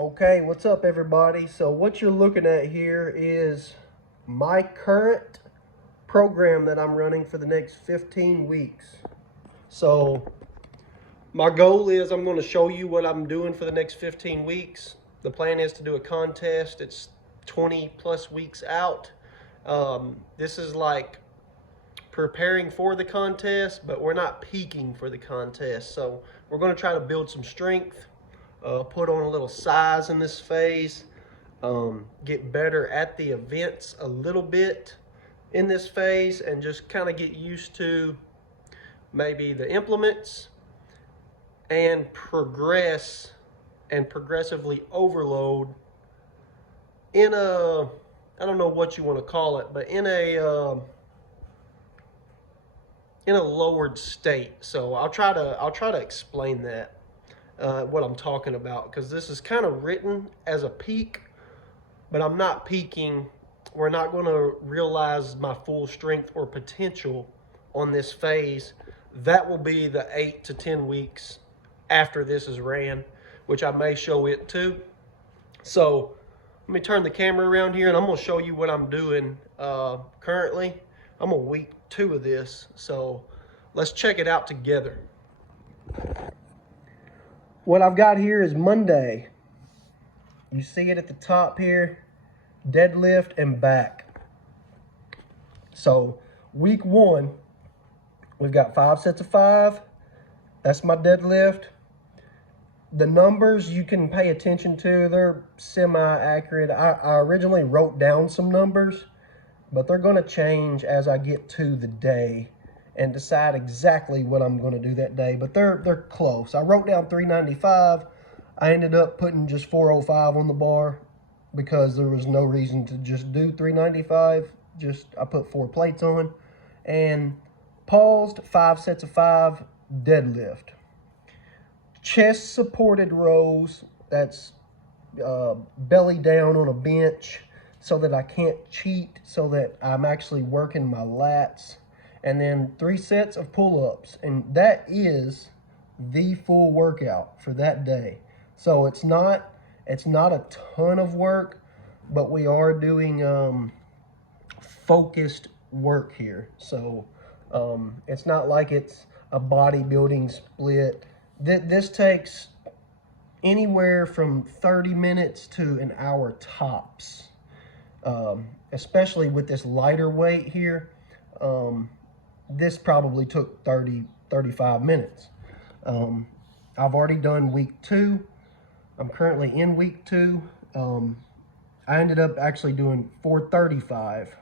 Okay, what's up everybody? So what you're looking at here is my current program that I'm running for the next 15 weeks. So my goal is I'm going to show you what I'm doing for the next 15 weeks. The plan is to do a contest. It's 20 plus weeks out. This is like preparing for the contest, but we're not peaking for the contest. So we're going to try to build some strength, put on a little size in this phase, get better at the events a little bit in this phase, and just kind of get used to maybe the implements and progress and progressively overload in a, I don't know what you want to call it, but in a lowered state. So I'll try to explain that, what I'm talking about, because this is kind of written as a peak, but I'm not peaking. We're not going to realize my full strength or potential on this phase. That will be the 8 to 10 weeks after this is ran, which I may show it too. So let me turn the camera around here and I'm going to show you what I'm doing currently. I'm on week 2 of this, so let's check it out together. What I've got here is Monday. You see it at the top here, deadlift and back. So week 1, we've got 5 sets of 5. That's my deadlift. The numbers you can pay attention to, they're semi-accurate. I originally wrote down some numbers, but they're going to change as I get to the day and decide exactly what I'm going to do that day. But they're close. I wrote down 395. I ended up putting just 405 on the bar because there was no reason to just do 395. I put 4 plates on and paused 5 sets of 5 deadlift. Chest supported rows, that's belly down on a bench so that I can't cheat, so that I'm actually working my lats. And then 3 sets of pull-ups, and that is the full workout for that day. So it's not a ton of work, but we are doing focused work here. So it's not like it's a bodybuilding split. This takes anywhere from 30 minutes to an hour tops, especially with this lighter weight here. This probably took 35 minutes. I've already done week 2. I'm currently in week 2. I ended up actually doing 435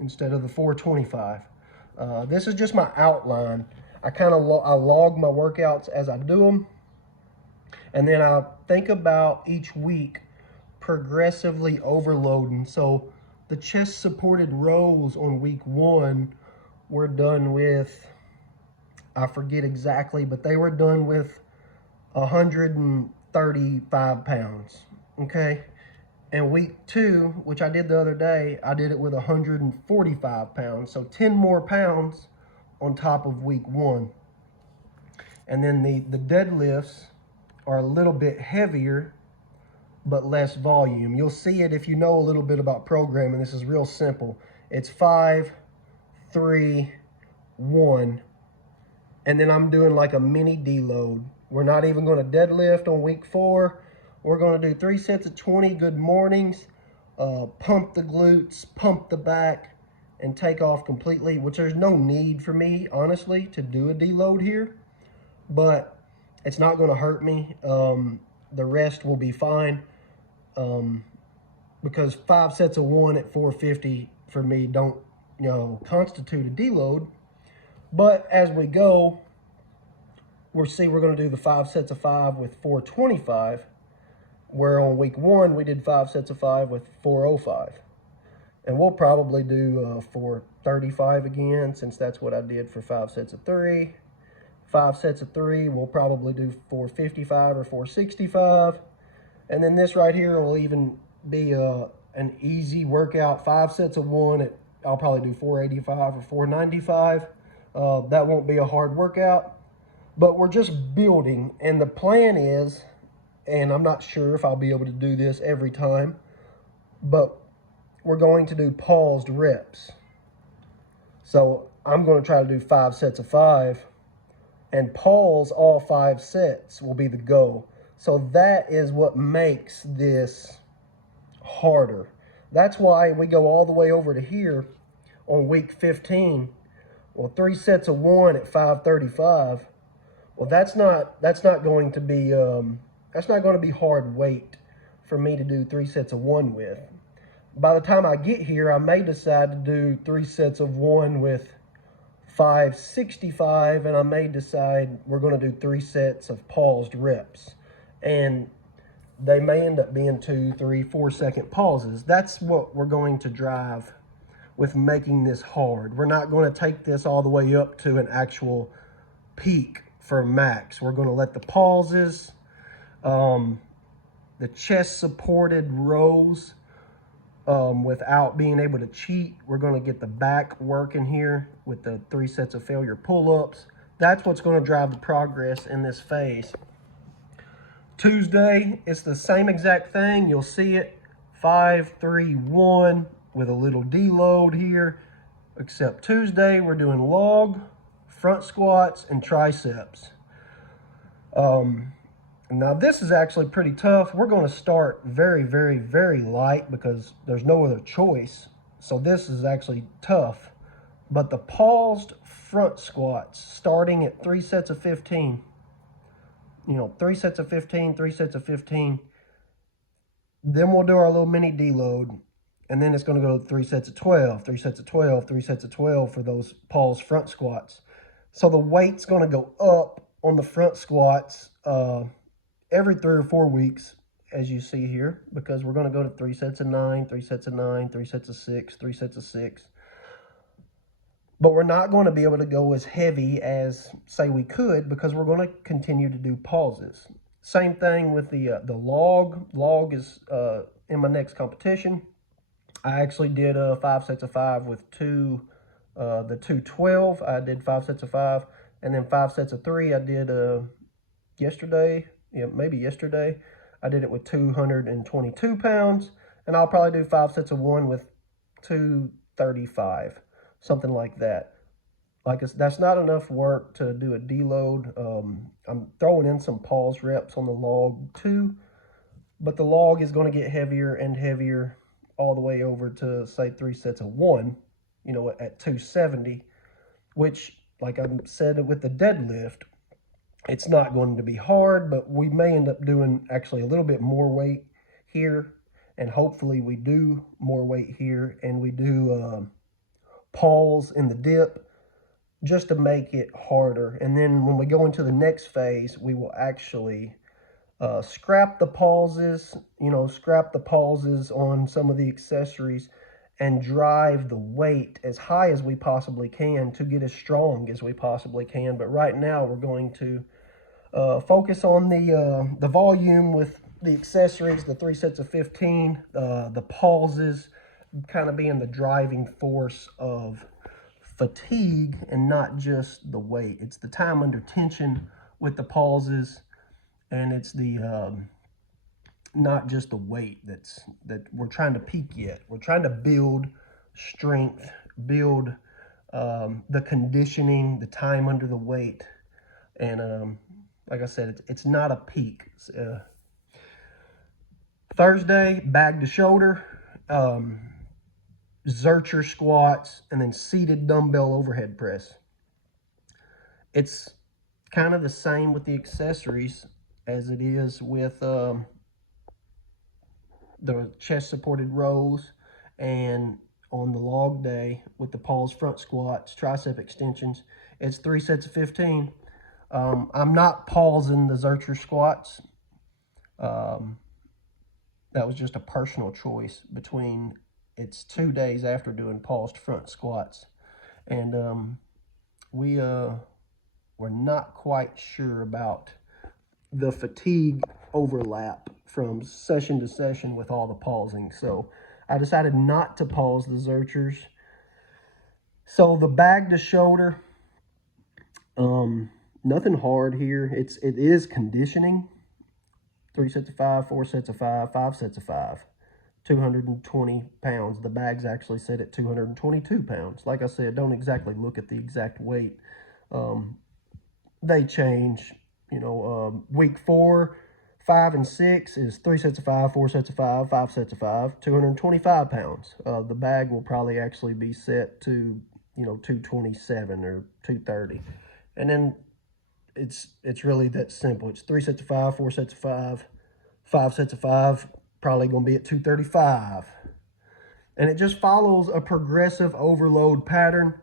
instead of the 425. This is just my outline. I log my workouts as I do them, and then I think about each week progressively overloading. So the chest supported rows on week 1 were done with, I forget exactly, but they were done with 135 pounds, okay? And week 2, which I did the other day, I did it with 145 pounds. So 10 more pounds on top of week 1. And then the deadlifts are a little bit heavier, but less volume. You'll see it if you know a little bit about programming. This is real simple. It's 5, 3, 1. And then I'm doing like a mini deload. We're not even going to deadlift on week 4. We're going to do 3 sets of 20 good mornings, pump the glutes, pump the back, and take off completely, which there's no need for me, honestly, to do a deload here. But it's not going to hurt me. The rest will be fine, because 5 sets of 1 at 450 for me don't, constitute a deload. But as we go, we're going to do the 5 sets of 5 with 425, where on week 1 we did 5 sets of 5 with 405. And we'll probably do 435 again, since that's what I did for 5 sets of 3. 5 sets of 3, we'll probably do 455 or 465. And then this right here will even be an easy workout. 5 sets of 1, I'll probably do 485 or 495. That won't be a hard workout, but we're just building. And the plan is and I'm not sure if I'll be able to do this every time, but we're going to do paused reps. So I'm going to try to do 5 sets of 5 and pause all 5 sets will be the goal. So that is what makes this harder. That's why we go all the way over to here on week 15. Well, 3 sets of 1 at 535. Well, that's not going to be hard weight for me to do 3 sets of 1 with. By the time I get here, I may decide to do 3 sets of 1 with 565, and I may decide we're going to do 3 sets of paused reps. And they may end up being 2, 3, 4 second pauses. That's what we're going to drive with making this hard. We're not going to take this all the way up to an actual peak for max. We're going to let the pauses, the chest supported rows, without being able to cheat. We're going to get the back working here with the 3 sets of failure pull-ups. That's what's going to drive the progress in this phase. Tuesday, it's the same exact thing. You'll see it 5, 3, 1 with a little deload here, except Tuesday we're doing log, front squats, and triceps. Now this is actually pretty tough. We're going to start very, very, very light because there's no other choice. So this is actually tough. But the paused front squats starting at 3 sets of 15. 3 sets of 15, 3 sets of 15. Then we'll do our little mini deload. And then it's going to go 3 sets of 12, 3 sets of 12, 3 sets of 12 for those paused front squats. So the weight's going to go up on the front squats every 3 or 4 weeks, as you see here, because we're going to go to 3 sets of 9, 3 sets of 9, 3 sets of 6, 3 sets of 6. But we're not going to be able to go as heavy as, say, we could, because we're going to continue to do pauses. Same thing with the log. Log is in my next competition. I actually did 5 sets of 5 with the 212. I did 5 sets of 5, and then 5 sets of 3 I did yesterday. Yeah, maybe yesterday. I did it with 222 pounds, and I'll probably do 5 sets of 1 with 235, something like that. That's not enough work to do a deload. I'm throwing in some pause reps on the log too, but the log is going to get heavier and heavier all the way over to, say, 3 sets of 1, at 270, which, like I said with the deadlift, it's not going to be hard, but we may end up doing actually a little bit more weight here, and hopefully we do more weight here, and we do pause in the dip just to make it harder. And then when we go into the next phase, we will actually scrap the pauses, scrap the pauses on some of the accessories and drive the weight as high as we possibly can to get as strong as we possibly can. But right now we're going to focus on the volume with the accessories, the 3 sets of 15, the pauses kind of being the driving force of fatigue and not just the weight. It's the time under tension with the pauses, and it's the not just the weight that we're trying to peak yet. We're trying to build strength, build the conditioning, the time under the weight, and like I said, it's not a peak. Thursday, bag to shoulder, Zercher squats, and then seated dumbbell overhead press. It's kind of the same with the accessories as it is with the chest supported rows, and on the log day with the pause front squats, tricep extensions, it's 3 sets of 15. I'm not pausing the Zercher squats. That was just a personal choice between, it's 2 days after doing paused front squats. And we're not quite sure about the fatigue overlap from session to session with all the pausing. So I decided not to pause the Zerchers. So the bag to shoulder, nothing hard here. It is conditioning. 3 sets of 5, 4 sets of 5, 5 sets of 5. 220 pounds. The bag's actually set at 222 pounds. Like I said, don't exactly look at the exact weight. They change. Week 4, 5, and 6 is 3 sets of 5, 4 sets of 5, 5 sets of 5, 225 pounds. The bag will probably actually be set to 227 or 230, and then it's really that simple. It's 3 sets of 5, 4 sets of 5, 5 sets of 5. Probably going to be at 235, and it just follows a progressive overload pattern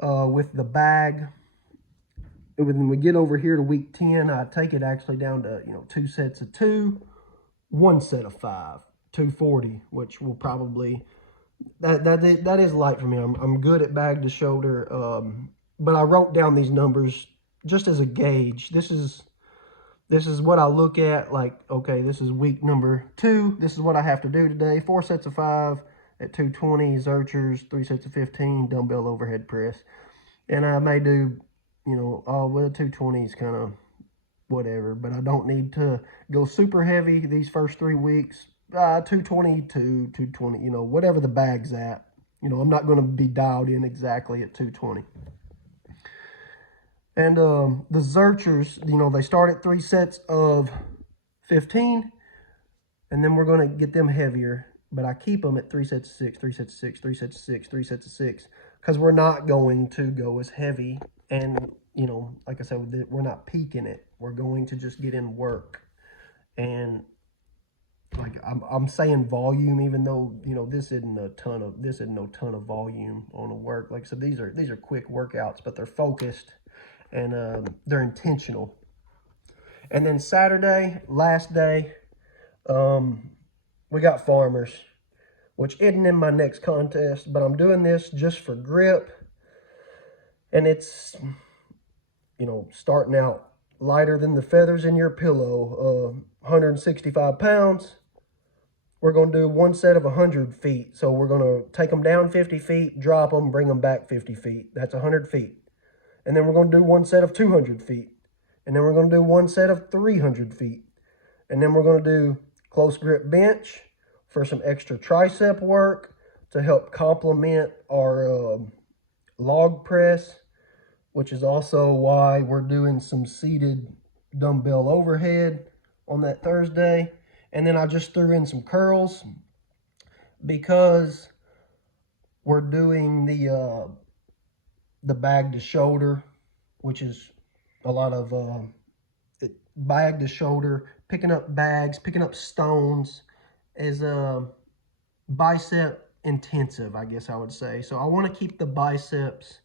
with the bag. When we get over here to week 10, I take it actually down to 2 sets of 2, 1 set of 5, 240, which will probably that is light for me. I'm good at bag to shoulder, but I wrote down these numbers just as a gauge. This is what I look at, like, okay, this is week number 2. This is what I have to do today. 4 sets of 5 at 220, Zerchers, 3 sets of 15, dumbbell overhead press. And I may do, 220 is kind of whatever, but I don't need to go super heavy these first 3 weeks. 222, 220, whatever the bag's at. I'm not going to be dialed in exactly at 220. And the Zerchers, they start at 3 sets of 15, and then we're going to get them heavier. But I keep them at 3 sets of 6, 3 sets of 6, 3 sets of 6, 3 sets of 6, because we're not going to go as heavy. And, like I said, we're not peaking it. We're going to just get in work. And like I'm saying volume, even though this isn't no ton of volume on the work. Like I said, these are quick workouts, but they're focused. And they're intentional. And then Saturday, last day, we got farmers, which isn't in my next contest, but I'm doing this just for grip. And it's, starting out lighter than the feathers in your pillow, 165 pounds. We're going to do 1 set of 100 feet. So we're going to take them down 50 feet, drop them, bring them back 50 feet. That's 100 feet. And then we're going to do 1 set of 200 feet. And then we're going to do 1 set of 300 feet. And then we're going to do close grip bench for some extra tricep work to help complement our log press, which is also why we're doing some seated dumbbell overhead on that Thursday. And then I just threw in some curls because we're doing the bag to shoulder, which is a lot of bag to shoulder, picking up bags, picking up stones, is bicep intensive, I guess I would say. So I want to keep the biceps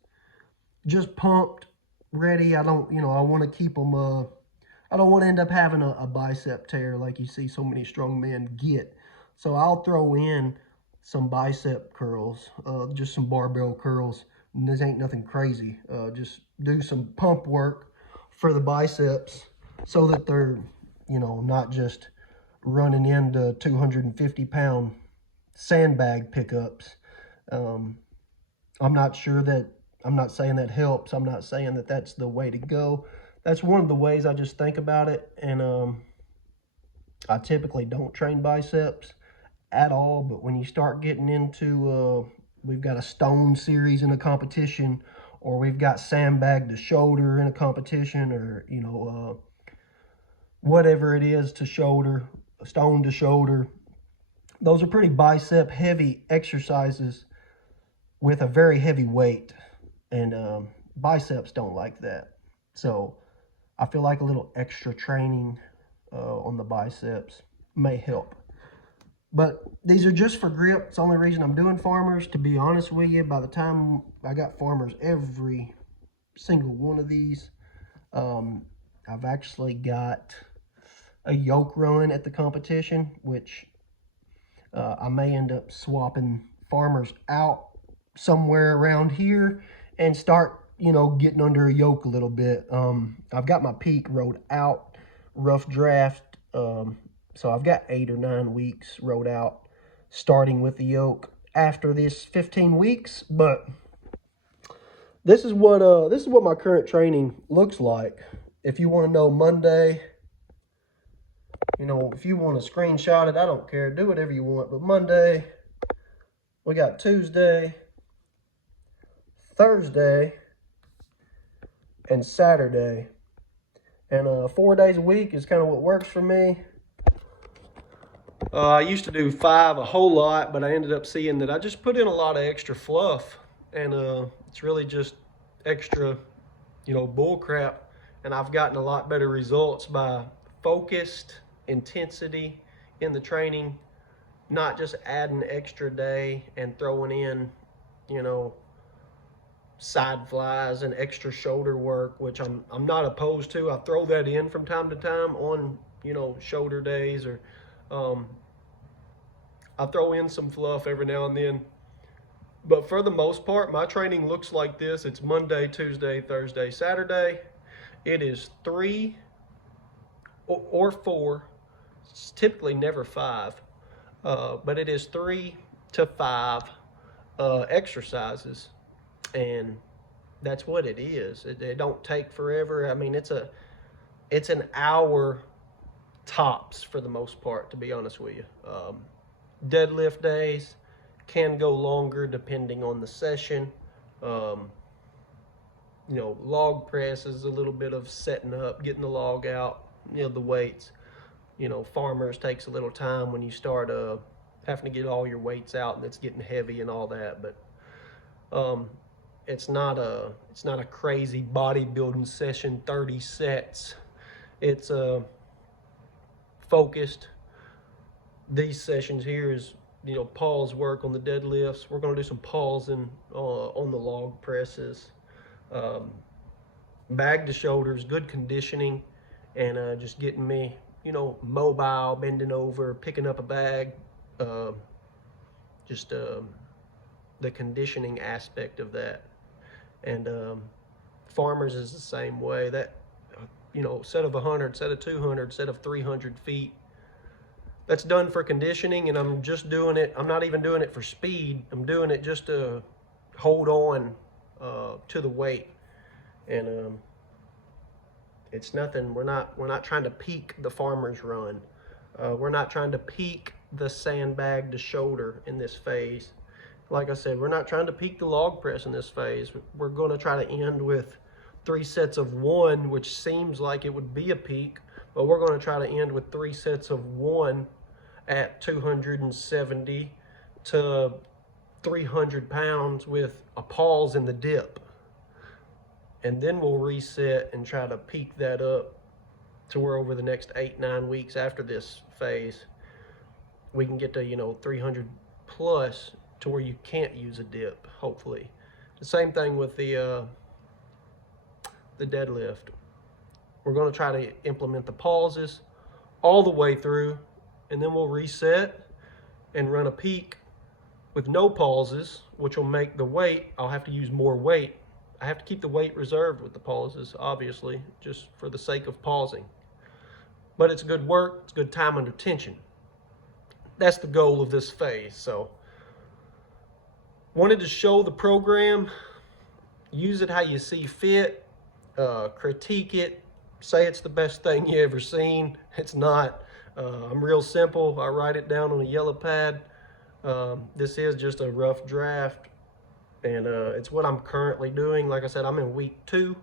just pumped, ready. I want to keep them, I don't want to end up having a bicep tear like you see so many strong men get. So I'll throw in some bicep curls, just some barbell curls. And this ain't nothing crazy. Just do some pump work for the biceps so that they're, not just running into 250-pound sandbag pickups. I'm not saying that helps. I'm not saying that that's the way to go. That's one of the ways I just think about it. And I typically don't train biceps at all, but when you start getting into we've got a stone series in a competition, or we've got sandbag to shoulder in a competition, or whatever it is to shoulder, stone to shoulder, those are pretty bicep heavy exercises with a very heavy weight, and biceps don't like that. So I feel like a little extra training on the biceps may help. But these are just for grip. It's the only reason I'm doing farmers. To be honest with you, by the time I got farmers every single one of these, I've actually got a yoke run at the competition, which I may end up swapping farmers out somewhere around here and start, getting under a yoke a little bit. I've got my peak rode out, rough draft, so I've got 8 or 9 weeks rode out, starting with the yoke after this 15 weeks. But this is what my current training looks like. If you want to know Monday, You know, if you want to screenshot it, I don't care. Do whatever you want. But Monday, we got Tuesday, Thursday, and Saturday. And 4 days a week is kind of what works for me. I used to do 5 a whole lot, but I ended up seeing that I just put in a lot of extra fluff. And it's really just extra, you know, bull crap. And I've gotten a lot better results by focused intensity in the training, not just adding extra day and throwing in, you know, side flies and extra shoulder work, which I'm not opposed to. I throw that in from time to time on, you know, shoulder days, or I throw in some fluff every now and then. But for the most part, my training looks like this. It's Monday, Tuesday, Thursday, Saturday. It is 3 or 4. It's typically never 5, but it is 3 to 5 exercises, and that's what it is. It don't take forever. I mean, it's an hour tops for the most part, to be honest with you. Deadlift days can go longer depending on the session. You know, log press is a little bit of setting up, getting the log out, you know, the weights. You know, farmers takes a little time when you start having to get all your weights out and it's getting heavy and all that. But it's not a crazy bodybuilding session, 30 sets. It's focused. These sessions here is, you know, pause work on the deadlifts. We're going to do some pausing on the log presses. Bag to shoulders, good conditioning, and just getting me, you know, mobile, bending over, picking up a bag. Just the conditioning aspect of that. And farmers is the same way. That, you know, set of 100, set of 200, set of 300 feet. That's done for conditioning, and I'm just doing it. I'm not even doing it for speed. I'm doing it just to hold on to the weight. And it's nothing. We're not trying to peak the farmer's run. We're not trying to peak the sandbag to shoulder in this phase. Like I said, we're not trying to peak the log press in this phase. We're going to try to end with 3 sets of 1, which seems like it would be a peak, but we're going to try to end with 3 sets of 1 at 270 to 300 pounds with a pause in the dip. And then we'll reset and try to peak that up to where over the next 8-9 weeks after this phase, we can get to, you know, 300 plus to where you can't use a dip, hopefully. The same thing with the deadlift. We're going to try to implement the pauses all the way through, and then we'll reset and run a peak with no pauses, which will make the weight, I'll have to use more weight. I have to keep the weight reserved with the pauses, obviously, just for the sake of pausing. But it's good work, it's good time under tension. That's the goal of this phase. So, wanted to show the program, use it how you see fit, critique it, say it's the best thing you ever seen. It's not. I'm real simple. I write it down on a yellow pad. This is just a rough draft, and it's what I'm currently doing. Like I said, I'm in week 2.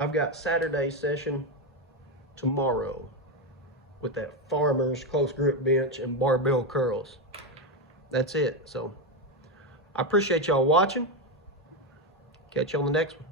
I've got Saturday session tomorrow with that farmer's close grip bench and barbell curls. That's it. So I appreciate y'all watching. Catch you on the next one.